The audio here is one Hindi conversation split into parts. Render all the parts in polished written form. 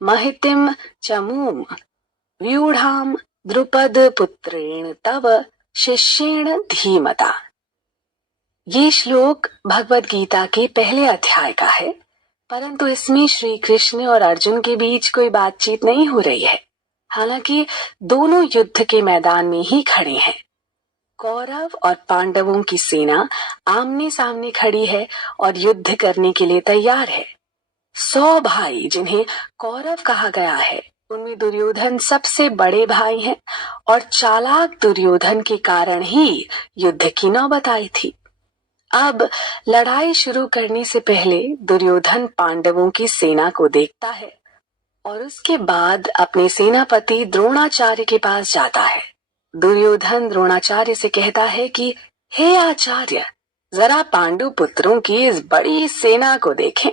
महितिम चमूम व्यूढ़ाम द्रुपद पुत्रेण तव शिष्येण धीमता। ये श्लोक भगवत गीता के पहले अध्याय का है, परंतु इसमें श्री कृष्ण और अर्जुन के बीच कोई बातचीत नहीं हो रही है। हालांकि दोनों युद्ध के मैदान में ही खड़े हैं। कौरव और पांडवों की सेना आमने सामने खड़ी है और युद्ध करने के लिए तैयार है। 100 भाई जिन्हें कौरव कहा गया है, उनमें दुर्योधन सबसे बड़े भाई हैं और चालाक दुर्योधन के कारण ही युद्ध की नौबत आई थी। अब लड़ाई शुरू करने से पहले दुर्योधन पांडवों की सेना को देखता है और उसके बाद अपने सेनापति द्रोणाचार्य के पास जाता है। दुर्योधन द्रोणाचार्य से कहता है कि हे आचार्य, जरा पांडु पुत्रों की इस बड़ी सेना को देखें,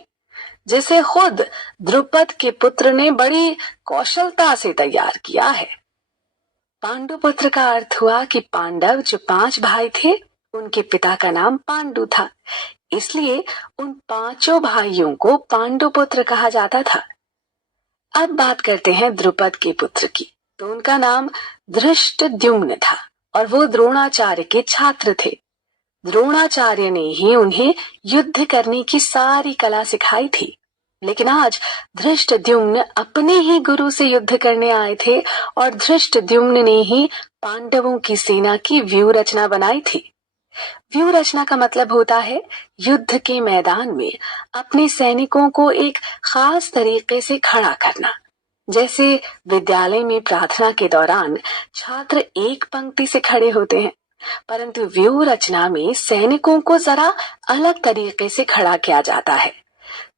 जिसे खुद द्रुपद के पुत्र ने बड़ी कौशलता से तैयार किया है। पांडु पुत्र का अर्थ हुआ कि पांडव जो 5 भाई थे, उनके पिता का नाम पांडु था, इसलिए उन 5 भाइयों को पांडु पुत्र कहा जाता था। अब बात करते हैं द्रुपद के पुत्र की। तो उनका नाम धृष्टद्युम्न था और वो द्रोणाचार्य के छात्र थे। द्रोणाचार्य ने ही उन्हें युद्ध करने की सारी कला सिखाई थी। लेकिन आज धृष्टद्युम्न अपने ही गुरु से युद्ध करने आए थे और धृष्टद्युम्न ने ही पांडवों की सेना की व्यूह रचना बनाई थी। व्यूह रचना का मतलब होता है युद्ध के मैदान में अपने सैनिकों को एक खास तरीके से खड़ा करना। जैसे विद्यालय में प्रार्थना के दौरान छात्र एक पंक्ति से खड़े होते हैं, परंतु व्यूह रचना में सैनिकों को जरा अलग तरीके से खड़ा किया जाता है।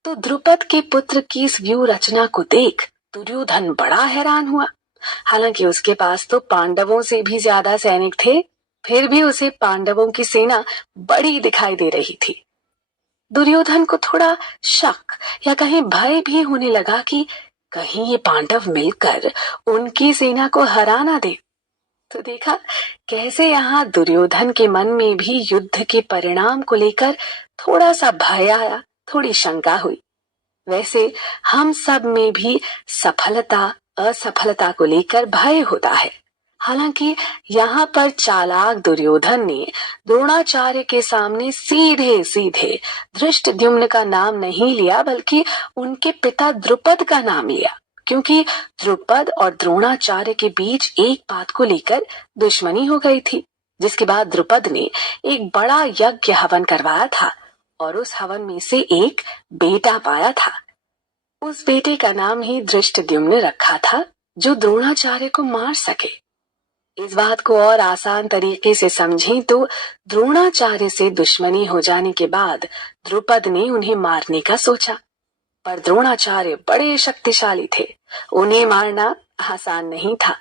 तो द्रुपद के पुत्र की इस व्यूह रचना को देख दुर्योधन बड़ा हैरान हुआ। हालांकि उसके पास तो पांडवों से भी ज्यादा सैनिक थे, फिर भी उसे पांडवों की सेना बड़ी दिखाई दे रही थी। दुर्योधन को थोड़ा शक या कहीं भय भी होने लगा कि कहीं ये पांडव मिलकर उनकी सेना को हरा ना दे। तो देखा कैसे यहाँ दुर्योधन के मन में भी युद्ध के परिणाम को लेकर थोड़ा सा भय आया, थोड़ी शंका हुई। वैसे हम सब में भी सफलता असफलता को लेकर भय होता है। हालांकि यहाँ पर चालाक दुर्योधन ने द्रोणाचार्य के सामने सीधे सीधे धृष्टद्युम्न का नाम नहीं लिया, बल्कि उनके पिता द्रुपद का नाम लिया, क्योंकि द्रुपद और द्रोणाचार्य के बीच एक बात को लेकर दुश्मनी हो गई थी। जिसके बाद द्रुपद ने एक बड़ा यज्ञ हवन करवाया था और उस हवन में से एक बेटा पाया था। उस बेटे का नाम ही धृष्टद्युम्न रखा था, जो द्रोणाचार्य को मार सके। इस बात को और आसान तरीके से समझें तो द्रोणाचार्य से दुश्मनी हो जाने के बाद द्रुपद ने उन्हें मारने का सोचा, पर द्रोणाचार्य बड़े शक्तिशाली थे, उन्हें मारना आसान नहीं था।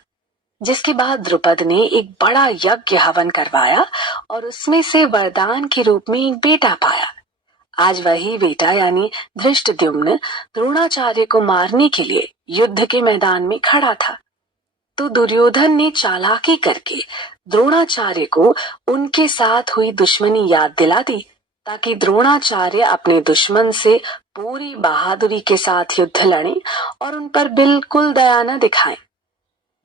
जिसके बाद द्रुपद ने एक बड़ा यज्ञ हवन करवाया और उसमें से वरदान के रूप में एक बेटा पाया। आज वही बेटा यानी धृष्टद्युम्न द्रोणाचार्य को मारने के लिए युद्ध के मैदान में खड़ा था। तो दुर्योधन ने चालाकी करके द्रोणाचार्य को उनके साथ हुई दुश्मनी याद दिला दी, ताकि द्रोणाचार्य अपने दुश्मन से पूरी बहादुरी के साथ युद्ध लड़ें और उन पर बिल्कुल दया न दिखाएं।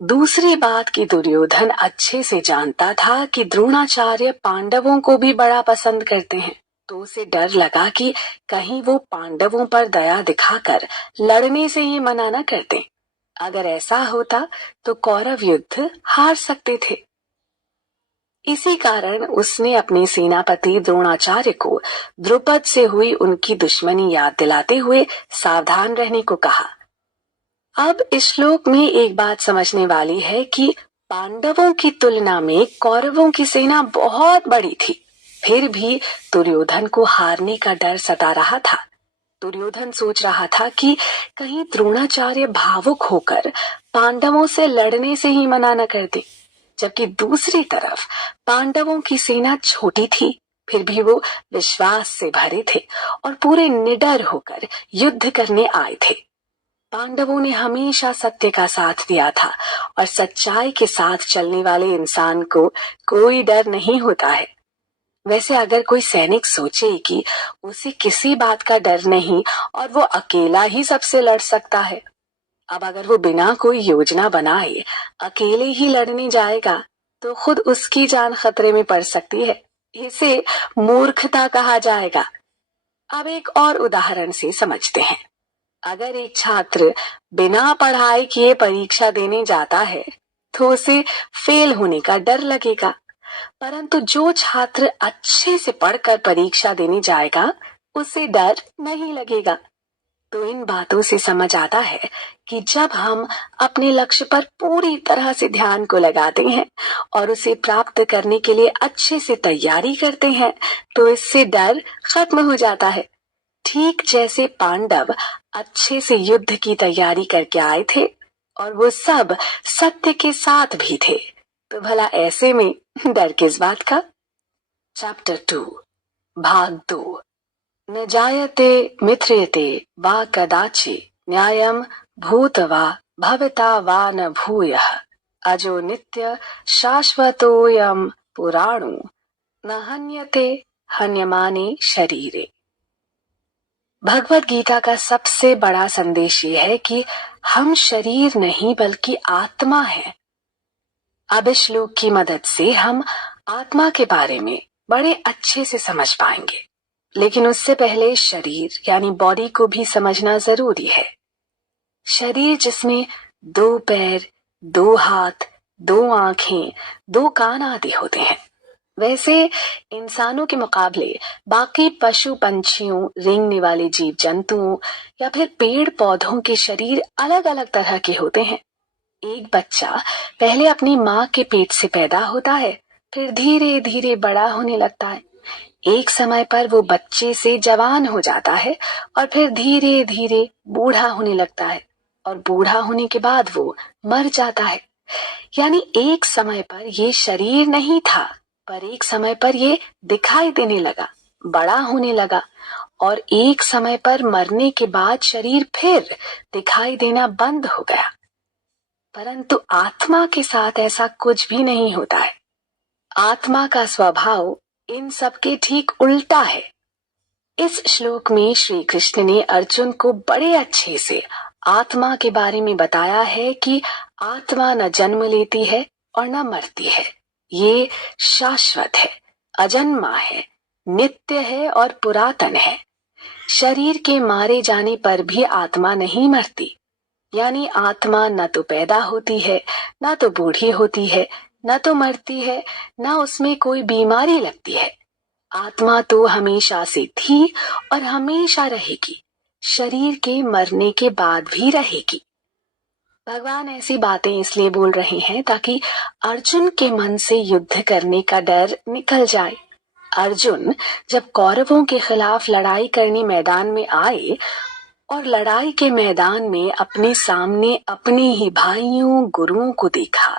दूसरी बात कि दुर्योधन अच्छे से जानता था कि द्रोणाचार्य पांडवों को भी बड़ा पसंद करते हैं, तो उसे डर लगा कि कहीं वो पांडवों पर दया दिखाकर लड़ने से ही मना न कर दें। अगर ऐसा होता तो कौरव युद्ध हार सकते थे। इसी कारण उसने अपने सेनापति द्रोणाचार्य को द्रुपद से हुई उनकी दुश्मनी याद दिलाते हुए सावधान रहने को कहा। अब इस श्लोक में एक बात समझने वाली है कि पांडवों की तुलना में कौरवों की सेना बहुत बड़ी थी, फिर भी दुर्योधन को हारने का डर सता रहा था। दुर्योधन सोच रहा था कि कहीं द्रोणाचार्य भावुक होकर पांडवों से लड़ने से ही मना न कर दे, जबकि दूसरी तरफ पांडवों की सेना छोटी थी, फिर भी वो विश्वास से भरे थे और पूरे निडर होकर युद्ध करने आए थे। पांडवों ने हमेशा सत्य का साथ दिया था और सच्चाई के साथ चलने वाले इंसान को कोई डर नहीं होता है। वैसे अगर कोई सैनिक सोचे कि उसे किसी बात का डर नहीं और वो अकेला ही सबसे लड़ सकता है, अब अगर वो बिना कोई योजना बनाए अकेले ही लड़ने जाएगा तो खुद उसकी जान खतरे में पड़ सकती है। इसे मूर्खता कहा जाएगा। अब एक और उदाहरण से समझते हैं। अगर एक छात्र बिना पढ़ाई किए परीक्षा देने जाता है तो उसे फेल होने का डर लगेगा, परंतु जो छात्र अच्छे से पढ़कर परीक्षा देने जाएगा उसे डर नहीं लगेगा। तो इन बातों से समझ आता है कि जब हम अपने लक्ष्य पर पूरी तरह से ध्यान को लगाते हैं और उसे प्राप्त करने के लिए अच्छे से तैयारी करते हैं तो इससे डर खत्म हो जाता है। ठीक जैसे पांडव अच्छे से युद्ध की तैयारी करके आए थे और वो सब सत्य के साथ भी थे, तो भला ऐसे में डर किस बात का। चैप्टर 2 भाग 2। न जायते मिथ्यते वा कदाचि न्यायम भूतवा भवता वा न भूयः अजो नित्य शाश्वतोऽयं पुराणो न हन्यते हन्यमाने शरीरे। भगवत गीता का सबसे बड़ा संदेश ये है कि हम शरीर नहीं बल्कि आत्मा है। अब इस श्लोक की मदद से हम आत्मा के बारे में बड़े अच्छे से समझ पाएंगे, लेकिन उससे पहले शरीर यानी बॉडी को भी समझना जरूरी है। शरीर जिसमें 2 पैर, 2 हाथ, 2 आंखें, 2 कान आदि होते हैं, वैसे इंसानों के मुकाबले बाकी पशु पंछियों, रेंगने वाले जीव जंतुओं या फिर पेड़ पौधों के शरीर अलग अलग तरह के होते हैं। एक बच्चा पहले अपनी माँ के पेट से पैदा होता है, फिर धीरे धीरे बड़ा होने लगता है। एक समय पर वो बच्चे से जवान हो जाता है और फिर धीरे धीरे बूढ़ा होने लगता है और बूढ़ा होने के बाद वो मर जाता है। यानी एक समय पर ये शरीर नहीं था, पर एक समय पर ये दिखाई देने लगा, बड़ा होने लगा और एक समय पर मरने के बाद शरीर फिर दिखाई देना बंद हो गया। परंतु आत्मा के साथ ऐसा कुछ भी नहीं होता है। आत्मा का स्वभाव इन सब के ठीक उल्टा है। इस श्लोक में श्री कृष्ण ने अर्जुन को बड़े अच्छे से आत्मा के बारे में बताया है कि आत्मा न जन्म लेती है और न मरती है। ये शाश्वत है, अजन्मा है, नित्य है और पुरातन है। शरीर के मारे जाने पर भी आत्मा नहीं मरती। यानी आत्मा न तो पैदा होती है, न तो बूढ़ी होती है, न तो मरती है, न उसमें कोई बीमारी लगती है। आत्मा तो हमेशा से थी और हमेशा रहेगी, शरीर के मरने के बाद भी रहेगी। भगवान ऐसी बातें इसलिए बोल रहे हैं ताकि अर्जुन के मन से युद्ध करने का डर निकल जाए। अर्जुन जब कौरवों के खिलाफ लड़ाई करने मैदान में आए और लड़ाई के मैदान में अपने सामने अपने ही भाइयों गुरुओं को देखा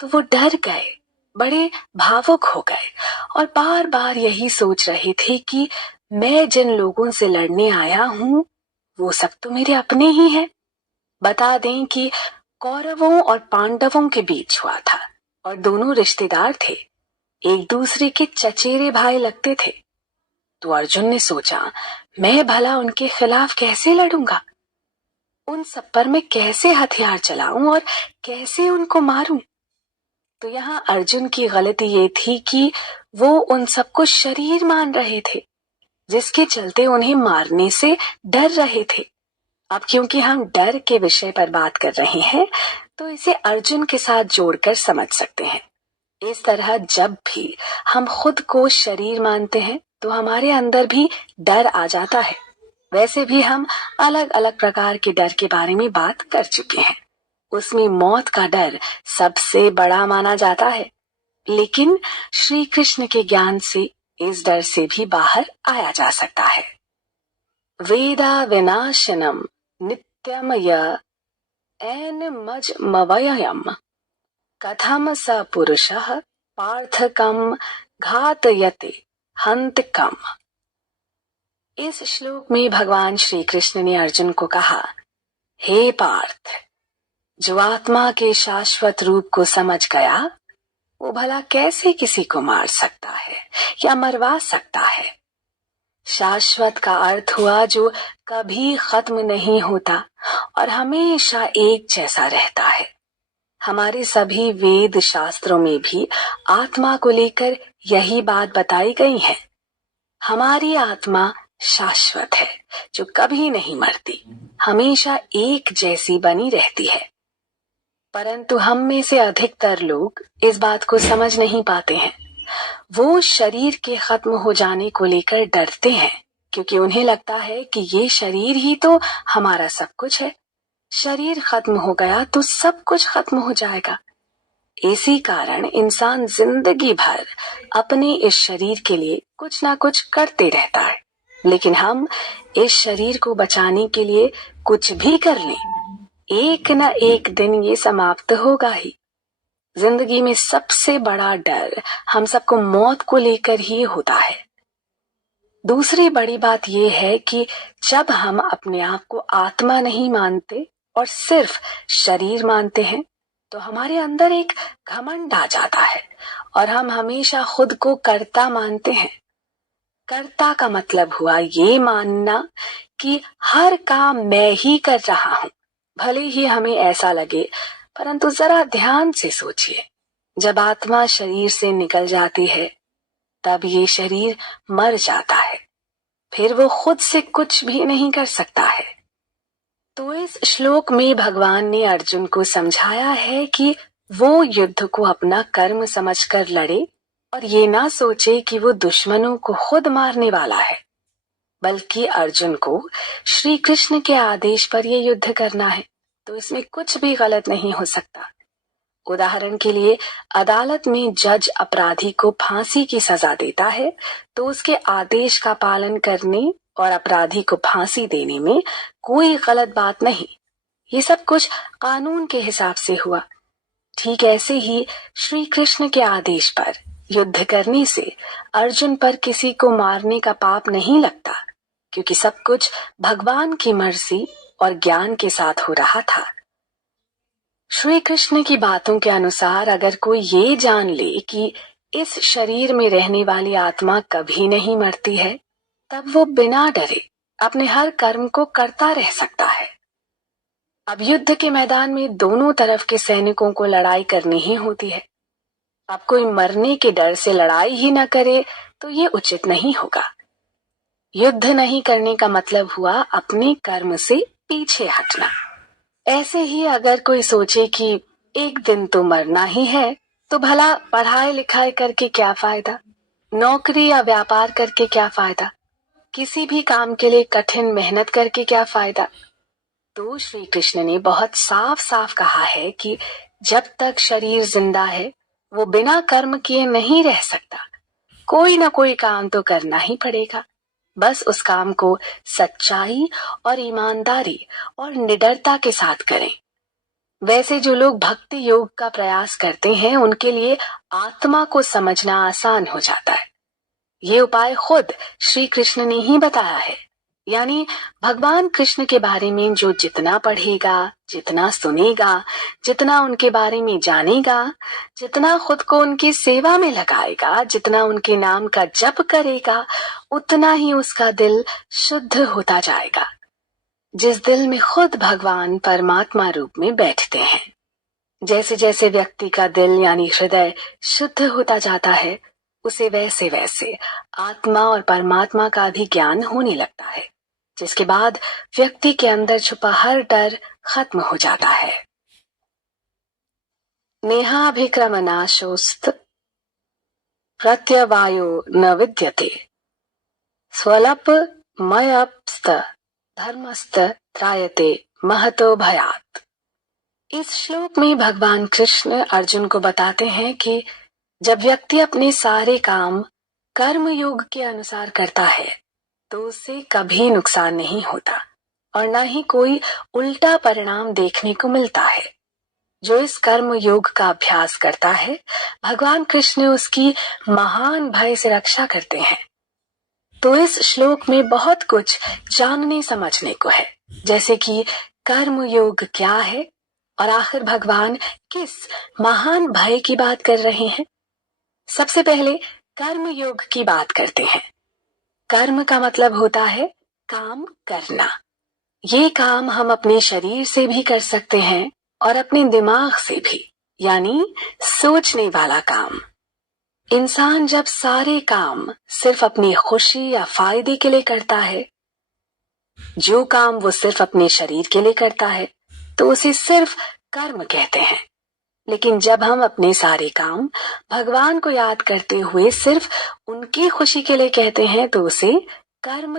तो वो डर गए, बड़े भावुक हो गए और बार बार यही सोच रहे थे कि मैं जिन लोगों से लड़ने आया हूँ वो सब तो मेरे अपने ही हैं। बता दें कि कौरवों और पांडवों के बीच हुआ था और दोनों रिश्तेदार थे, एक दूसरे के चचेरे भाई लगते थे। तो अर्जुन ने सोचा, मैं भला उनके खिलाफ कैसे लड़ूंगा, उन सब पर मैं कैसे हथियार चलाऊं और कैसे उनको मारूं। तो यहाँ अर्जुन की गलती ये थी कि वो उन सबको शरीर मान रहे थे, जिसके चलते उन्हें मारने से डर रहे थे। अब क्योंकि हम डर के विषय पर बात कर रहे हैं तो इसे अर्जुन के साथ जोड़कर समझ सकते हैं। इस तरह जब भी हम खुद को शरीर मानते हैं तो हमारे अंदर भी डर आ जाता है। वैसे भी हम अलग अलग प्रकार के डर के बारे में बात कर चुके हैं। उसमें मौत का डर सबसे बड़ा माना जाता है, लेकिन श्री कृष्ण के ज्ञान से इस डर से भी बाहर आया जा सकता है। वेदा विनाशनम नित्यमय एनमजमवयम् कथम स पुरुषः पार्थकम घातयते हंतकम। इस श्लोक में भगवान श्री कृष्ण ने अर्जुन को कहा, हे पार्थ, जो आत्मा के शाश्वत रूप को समझ गया वो भला कैसे किसी को मार सकता है या मरवा सकता है। शाश्वत का अर्थ हुआ जो कभी खत्म नहीं होता और हमेशा एक जैसा रहता है। हमारे सभी वेद शास्त्रों में भी आत्मा को लेकर यही बात बताई गई है। हमारी आत्मा शाश्वत है जो कभी नहीं मरती, हमेशा एक जैसी बनी रहती है। परंतु हम में से अधिकतर लोग इस बात को समझ नहीं पाते हैं। वो शरीर के खत्म हो जाने को लेकर डरते हैं, क्योंकि उन्हें लगता है कि ये शरीर ही तो हमारा सब कुछ है। शरीर खत्म हो गया तो सब कुछ खत्म हो जाएगा। इसी कारण इंसान जिंदगी भर अपने इस शरीर के लिए कुछ ना कुछ करते रहता है। लेकिन हम इस शरीर को बचाने के लिए कुछ भी कर लें, एक न एक दिन ये समाप्त होगा ही। जिंदगी में सबसे बड़ा डर हम सबको मौत को लेकर ही होता है। दूसरी बड़ी बात यह है कि जब हम अपने आप को आत्मा नहीं मानते और सिर्फ शरीर मानते हैं, तो हमारे अंदर एक घमंड आ जाता है और हम हमेशा खुद को कर्ता मानते हैं। कर्ता का मतलब हुआ ये मानना कि हर काम मैं ही कर रहा हूं। भले ही हमें ऐसा लगे, परंतु जरा ध्यान से सोचिए, जब आत्मा शरीर से निकल जाती है तब ये शरीर मर जाता है, फिर वो खुद से कुछ भी नहीं कर सकता है। तो इस श्लोक में भगवान ने अर्जुन को समझाया है कि वो युद्ध को अपना कर्म समझकर लड़े और ये ना सोचे कि वो दुश्मनों को खुद मारने वाला है, बल्कि अर्जुन को श्री कृष्ण के आदेश पर यह युद्ध करना है। तो इसमें कुछ भी गलत नहीं हो सकता। उदाहरण के लिए, अदालत में जज अपराधी को फांसी की सजा देता है, तो उसके आदेश का पालन करने और अपराधी को फांसी देने में कोई गलत बात नहीं। ये सब कुछ कानून के हिसाब से हुआ। ठीक ऐसे ही श्री कृष्ण के आदेश पर युद्ध करने से अर्जुन पर किसी को मारने का पाप नहीं लगता, क्योंकि सब कुछ भगवान की मर्जी और ज्ञान के साथ हो रहा था। श्री कृष्ण की बातों के अनुसार अगर कोई ये जान ले कि इस शरीर में रहने वाली आत्मा कभी नहीं मरती है, तब वो बिना डरे अपने हर कर्म को करता रह सकता है। अब युद्ध के मैदान में दोनों तरफ के सैनिकों को लड़ाई करनी ही होती है। अब कोई मरने के डर से लड़ाई ही न करे तो ये उचित नहीं होगा। युद्ध नहीं करने का मतलब हुआ अपने कर्म से पीछे हटना। ऐसे ही अगर कोई सोचे कि एक दिन तो मरना ही है, तो भला पढ़ाई लिखाई करके क्या फायदा, नौकरी या व्यापार करके क्या फायदा, किसी भी काम के लिए कठिन मेहनत करके क्या फायदा। तो श्री कृष्ण ने बहुत साफ साफ कहा है कि जब तक शरीर जिंदा है वो बिना कर्म किए नहीं रह सकता। कोई ना कोई काम तो करना ही पड़ेगा। बस उस काम को सच्चाई और ईमानदारी और निडरता के साथ करें। वैसे जो लोग भक्ति योग का प्रयास करते हैं, उनके लिए आत्मा को समझना आसान हो जाता है। ये उपाय खुद श्री कृष्ण ने ही बताया है। यानी भगवान कृष्ण के बारे में जो जितना पढ़ेगा, जितना सुनेगा, जितना उनके बारे में जानेगा, जितना खुद को उनकी सेवा में लगाएगा, जितना उनके नाम का जप करेगा, उतना ही उसका दिल शुद्ध होता जाएगा। जिस दिल में खुद भगवान परमात्मा रूप में बैठते हैं। जैसे जैसे व्यक्ति का दिल यानी हृदय शुद्ध होता जाता है, उसे वैसे वैसे आत्मा और परमात्मा का भी ज्ञान होने लगता है, जिसके बाद व्यक्ति के अंदर छुपा हर डर खत्म हो जाता है। नेहाभिक्रमनाशोस्त प्रत्यवायो न विद्यते स्वल्प मयप्स्त धर्मस्त त्रायते महतो भयात्। इस श्लोक में भगवान कृष्ण अर्जुन को बताते हैं कि जब व्यक्ति अपने सारे काम कर्म योग के अनुसार करता है तो उससे कभी नुकसान नहीं होता और न ही कोई उल्टा परिणाम देखने को मिलता है। जो इस कर्म योग का अभ्यास करता है, भगवान कृष्ण उसकी महान भय से रक्षा करते हैं। तो इस श्लोक में बहुत कुछ जानने समझने को है, जैसे कि कर्म योग क्या है और आखिर भगवान किस महान भय की बात कर रहे हैं। सबसे पहले कर्म योग की बात करते हैं। कर्म का मतलब होता है काम करना। ये काम हम अपने शरीर से भी कर सकते हैं और अपने दिमाग से भी, यानी सोचने वाला काम। इंसान जब सारे काम सिर्फ अपनी खुशी या फायदे के लिए करता है, जो काम वो सिर्फ अपने शरीर के लिए करता है, तो उसे सिर्फ कर्म कहते हैं। लेकिन जब हम अपने सारे काम भगवान को याद करते हुए सिर्फ उनकी खुशी के लिए कहते हैं, तो उसे कर्म